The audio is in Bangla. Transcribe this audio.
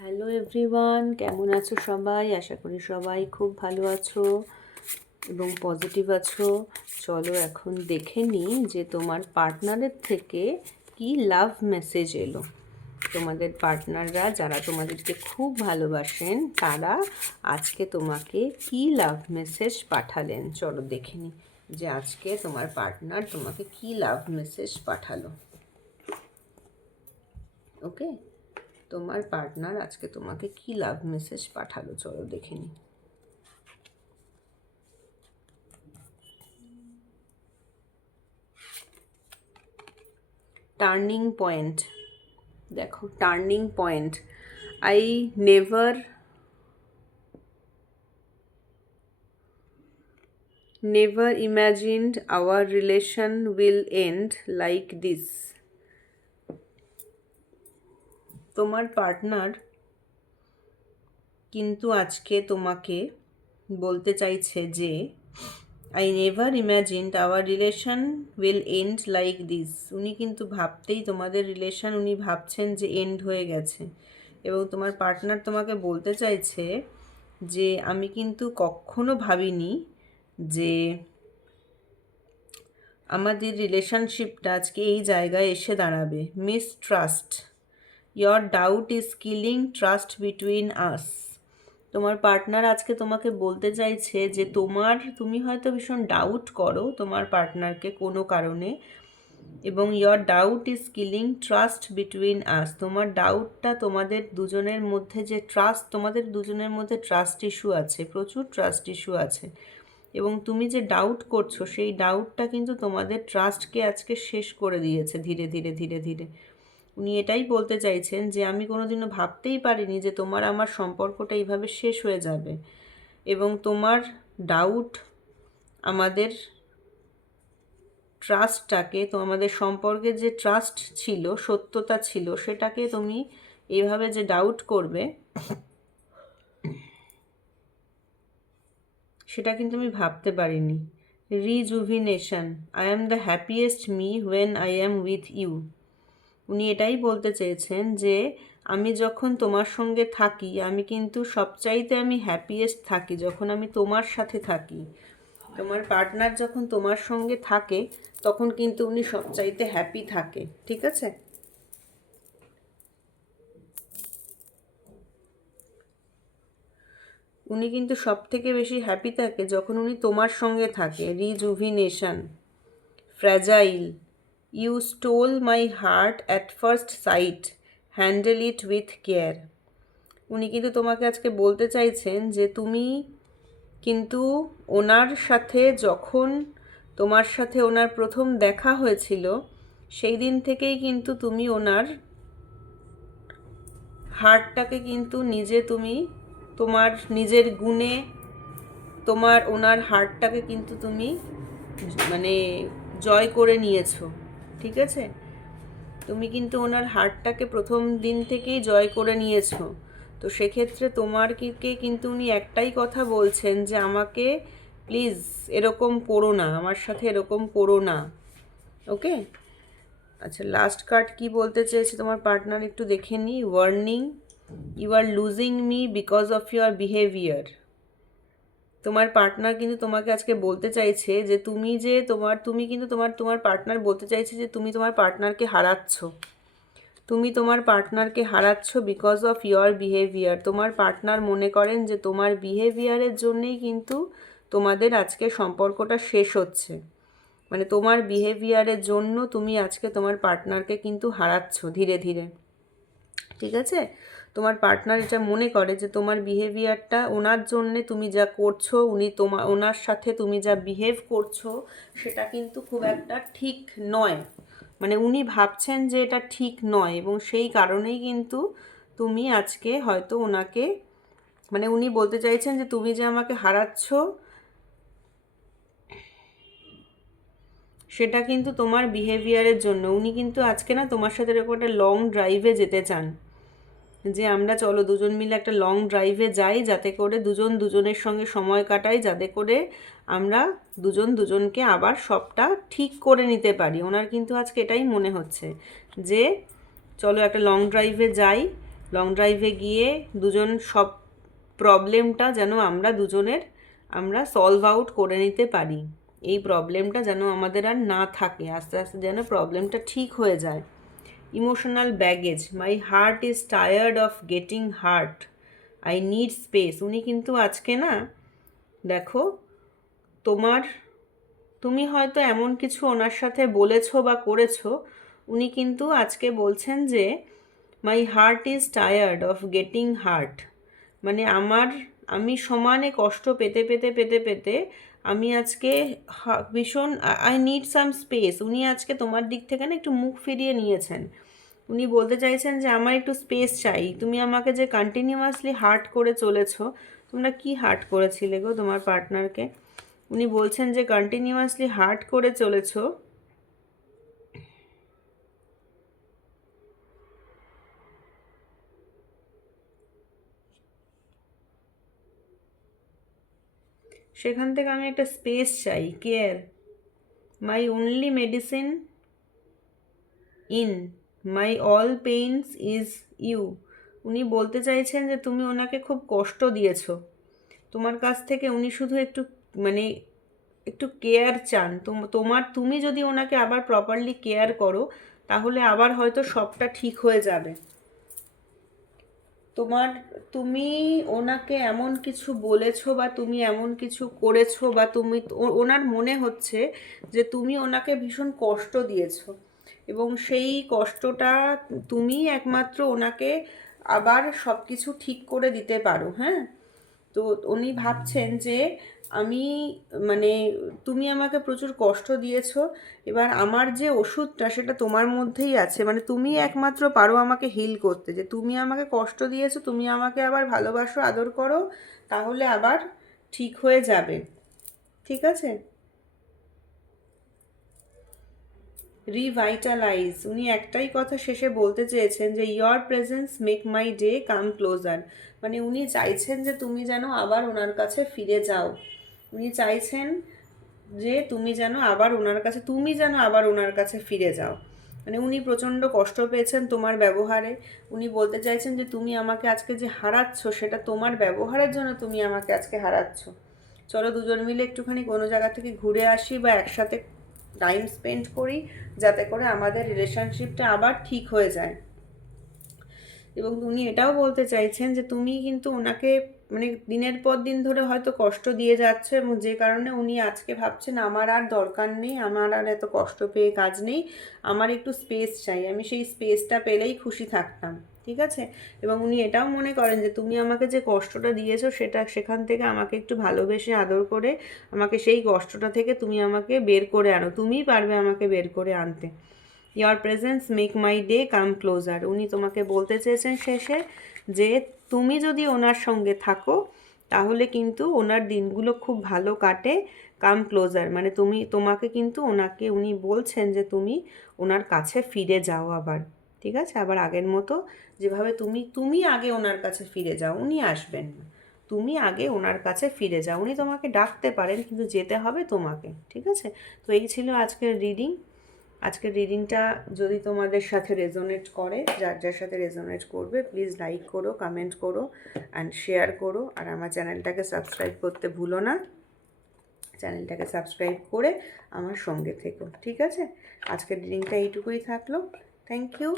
হ্যালো এভরিওয়ান, কেমন আছো সবাই? আশা করি সবাই খুব ভালো আছো এবং পজিটিভ আছো। চলো এখন দেখে নিই যে তোমার পার্টনারের থেকে কি লাভ মেসেজ এলো। তোমাদের পার্টনাররা যারা তোমাদেরকে খুব ভালোবাসেন তারা আজকে তোমাকে কি লাভ মেসেজ পাঠালেন। চলো দেখে নিই যে আজকে তোমার পার্টনার তোমাকে কি লাভ মেসেজ পাঠালো। ওকে, তোমার পার্টনার আজকে তোমাকে কি লাভ মেসেজ পাঠালো, চলো দেখে নিই। টার্নিং পয়েন্ট, দেখো turning point. I never imagined our relation will end like this. তোমার পার্টনার কিন্তু আজকে তোমাকে বলতে চাইছে যে I never imagined our relation will end like this. উনি কিন্তু ভাবতেই তোমাদের রিলেশন উনি ভাবছেন যে এন্ড হয়ে গেছে, এবং তোমার পার্টনার তোমাকে বলতে চাইছে যে আমি কিন্তু কখনো ভাবিনি যে আমাদের রিলেশনশিপটা আজকে এই জায়গায় এসে দাঁড়াবে। Mistrust, your doubt is killing trust between us. তোমার পার্টনার আজকে তোমাকে বলতে চাইছে যে তুমি হয়তো ভীষণ ডাউট করো তোমার পার্টনারকে কোনো কারণে, এবং your doubt is killing trust between us. তোমার ডাউটটা তোমাদের দুজনের মধ্যে যে ট্রাস্ট, তোমাদের দুজনের মধ্যে ট্রাস্ট ইস্যু আছে, প্রচুর ট্রাস্ট ইস্যু আছে, এবং তুমি যে ডাউট করছো সেই ডাউটটা কিন্তু তোমাদের ট্রাস্টকে আজকে শেষ করে দিয়েছে ধীরে ধীরে ধীরে ধীরে। উনি এটাই বলতে চাইছেন যে আমি কোনোদিনও ভাবতেই পারিনি যে তোমার আমার সম্পর্কটা এইভাবে শেষ হয়ে যাবে, এবং তোমার ডাউট আমাদের ট্রাস্টটাকে, তো আমাদের সম্পর্কে যে ট্রাস্ট ছিল, সত্যতা ছিল, সেটাকে তুমি এইভাবে যে ডাউট করবে সেটা কিন্তু আমি ভাবতে পারিনি। Rejuvenation, I am the happiest me when I am with you. উনি এটাই বলতে চেয়েছেন যে আমি যখন তোমার সঙ্গে থাকি আমি কিন্তু সবচাইতে আমি হ্যাপিয়েস্ট থাকি যখন আমি তোমার সাথে থাকি। তোমার পার্টনার যখন তোমার সঙ্গে থাকে তখন কিন্তু উনি সবচাইতে হ্যাপি থাকে, ঠিক আছে? উনি কিন্তু সব থেকে বেশি হ্যাপি থাকে যখন উনি তোমার সঙ্গে থাকে। Rejuvenation, fragile, you stole my heart at first sight, handle it with care. উনি কিন্তু তোমাকে আজকে বলতে চাইছেন যে তুমি কিন্তু ওনার সাথে যখন তোমার সাথে ওনার প্রথম দেখা হয়েছিল সেই দিন থেকেই কিন্তু তুমি ওনার হার্টটাকে কিন্তু তুমি তোমার নিজের গুণে তোমার ওনার হার্টটাকে কিন্তু তুমি মানে জয় করে নিয়েছো, ঠিক আছে? তুমি কিন্তু ওনার হার্টটাকে প্রথম দিন থেকেই জয় করে নিয়েছো। তো সেক্ষেত্রে কে কিন্তু উনি একটাই কথা বলছেন যে আমাকে প্লিজ এরকম করো না, আমার সাথে এরকম করো না। ওকে, আচ্ছা লাস্ট কার্ড কি বলতে চেয়েছে তোমার পার্টনার একটু দেখে নিই। Warning, you are losing me because of your behaviour. তোমার পার্টনার কিন্তু তোমাকে আজকে বলতে চাইছে যে তুমি কিন্তু তোমার পার্টনার বলতে চাইছে যে তুমি তোমার পার্টনারকে হারাচ্ছ। তুমি তোমার পার্টনারকে হারাচ্ছ বিকজ অফ ইয়োর বিহেভিয়ার। তোমার পার্টনার মনে করেন যে তোমার বিহেভিয়ারের জন্যেই কিন্তু তোমাদের আজকে সম্পর্কটা শেষ হচ্ছে। মানে তোমার বিহেভিয়ারের জন্য তুমি আজকে তোমার পার্টনারকে কিন্তু হারাচ্ছ ধীরে ধীরে, ঠিক আছে? তোমার পার্টনার এটা মনে করে যে তোমার বিহেভিয়ারটা ওনার জন্যে তুমি যা করছো, ওনার সাথে তুমি যা বিহেভ করছো সেটা কিন্তু খুব একটা ঠিক নয়। মানে উনি ভাবছেন যে এটা ঠিক নয়, এবং সেই কারণেই কিন্তু তুমি আজকে হয়তো ওনাকে, মানে উনি বলতে চাইছেন যে তুমি যে আমাকে হারাচ্ছ সেটা কিন্তু তোমার বিহেভিয়ারের জন্য। উনি কিন্তু আজকে না তোমার সাথে এরকম একটা লং ড্রাইভে যেতে চান, যে আমরা চলো দুজন মিলে একটা লং ড্রাইভে যাই, যাতে করে দুজন দুজনের সঙ্গে সময় কাটাই, যাতে করে আমরা দুজন দুজনকে আবার সবটা ঠিক করে নিতে পারি। ওনার কিন্তু আজকে এটাই মনে হচ্ছে যে চলো একটা লং ড্রাইভে যাই, লং ড্রাইভে গিয়ে দুজন সব প্রবলেমটা যেন আমরা দুজনের আমরা সলভ আউট করে নিতে পারি, এই প্রবলেমটা যেন আমাদের আর না থাকে, আস্তে আস্তে যেন প্রবলেমটা ঠিক হয়ে যায়। Emotional baggage, my heart is tired of getting heart, I need space. উনি কিন্তু আজকে না, দেখো, তুমি হয়তো এমন কিছু ওনার সাথে বলেছো বা করেছো, উনি কিন্তু আজকে বলছেন যে my heart is tired of getting heart, মানে আমি সমানে কষ্ট পেতে পেতে পেতে পেতে আমি আজকে ভীষণ আই নিড সাম স্পেস। উনি আজকে তোমার দিক থেকে না একটু মুখ ফিরিয়ে নিয়েছেন। উনি বলতে চাইছেন যে আমার একটু স্পেস চাই। তুমি আমাকে যে কন্টিনিউয়াসলি হার্ট করে চলেছো, তোমরা কি হার্ট করেছিলে গো তোমার পার্টনারকে? উনি বলছেন যে কন্টিনিউয়াসলি হার্ট করে চলেছো, সেখান থেকে আমি একটা স্পেস চাই, care. My only medicine in my all pains is you. উনি বলতে চাইছেন যে তুমি ওনাকে খুব কষ্ট দিয়েছো, তোমার কাছ থেকে উনি শুধু একটু মানে একটু কেয়ার চান। তুমি যদি ওনাকে আবার প্রপারলি কেয়ার করো, তাহলে আবার হয়তো সবটা ঠিক হয়ে যাবে। তুমি ওনাকে এমন কিছু বলেছো বা তুমি এমন কিছু করেছো বা ওনার মনে হচ্ছে যে তুমি ওনাকে ভীষণ কষ্ট দিয়েছো, এবং সেই কষ্টটা তুমি একমাত্র ওনাকে আবার সব কিছু ঠিক করে দিতে পারো। হ্যাঁ, তো উনি ভাবছেন যে আমি মানে তুমি আমাকে প্রচুর কষ্ট দিয়েছো, এবার আমার যে ওষুধটা সেটা তোমার মধ্যেই আছে, মানে তুমি একমাত্র পারো আমাকে হিল করতে। যে তুমি আমাকে কষ্ট দিয়েছো, তুমি আমাকে আবার ভালোবাসো, আদর করো, তাহলে আবার ঠিক হয়ে যাবে। ঠিক আছে? রিভাইটালাইজ, উনি একটাই কথা শেষে বলতে চেয়েছেন যে your presence make my day come closer, মানে উনি চাইছেন যে তুমি যেন আবার ওনার কাছে ফিরে যাও। উনি চাইছেন যে তুমি যেন আবার ওনার কাছে ফিরে যাও। মানে উনি প্রচণ্ড কষ্ট পেয়েছেন তোমার ব্যবহারে। উনি বলতে চাইছেন যে তুমি আমাকে আজকে যে হারাচ্ছ, সেটা তোমার ব্যবহারের জন্য তুমি আমাকে আজকে হারাচ্ছ। চলো দুজন মিলে একটুখানি কোনো জায়গা থেকে ঘুরে আসি বা একসাথে টাইম স্পেন্ড করি, যাতে করে আমাদের রিলেশনশিপটা আবার ঠিক হয়ে যায়। এবং উনি এটাও বলতে চাইছেন যে তুমি কিন্তু ওনাকে মানে দিনের পর দিন ধরে হয়তো কষ্ট দিয়ে যাচ্ছে, এবং যে কারণে উনি আজকে ভাবছেন আমার আর দরকার নেই, আমার আর এত কষ্ট পেয়ে কাজ নেই, আমার একটু স্পেস চাই, আমি সেই স্পেসটা পেলেই খুশি থাকতাম। ঠিক আছে? এবং উনি এটাও মনে করেন যে তুমি আমাকে যে কষ্টটা দিয়েছো, সেখান থেকে আমাকে একটু ভালোবেসে আদর করে আমাকে সেই কষ্টটা থেকে তুমি আমাকে বের করে আনো, তুমিই পারবে আমাকে বের করে আনতে। Your presence make my day come closer. উনি তোমাকে বলতে চেয়েছেন শেষে যে তুমি যদি ওনার সঙ্গে থাকো, তাহলে কিন্তু ওনার দিনগুলো খুব ভালো কাটে। কাম ক্লোজার মানে তোমাকে কিন্তু উনি বলছেন যে তুমি ওনার কাছে ফিরে যাও আবার। ঠিক আছে? আবার আগের মতো যেভাবে তুমি আগে ওনার কাছে ফিরে যাও, উনি আসবেন না। তুমি আগে ওনার কাছে ফিরে যাও। উনি তোমাকে ডাকতে পারেন, কিন্তু যেতে হবে তোমাকে। ঠিক আছে? তো এই ছিল আজকের রিডিং। আজকের রিডিংটা যদি তোমাদের সাথে রেজোনেট করে, যার যার সাথে রেজোনেট করবে, প্লিজ লাইক করো, কমেন্ট করো অ্যান্ড শেয়ার করো। আর আমার চ্যানেলটাকে সাবস্ক্রাইব করতে ভুলো না। চ্যানেলটাকে সাবস্ক্রাইব করে আমার সঙ্গে থেকো। ঠিক আছে? আজকের রিডিংটা এইটুকুই থাকলো। Thank you.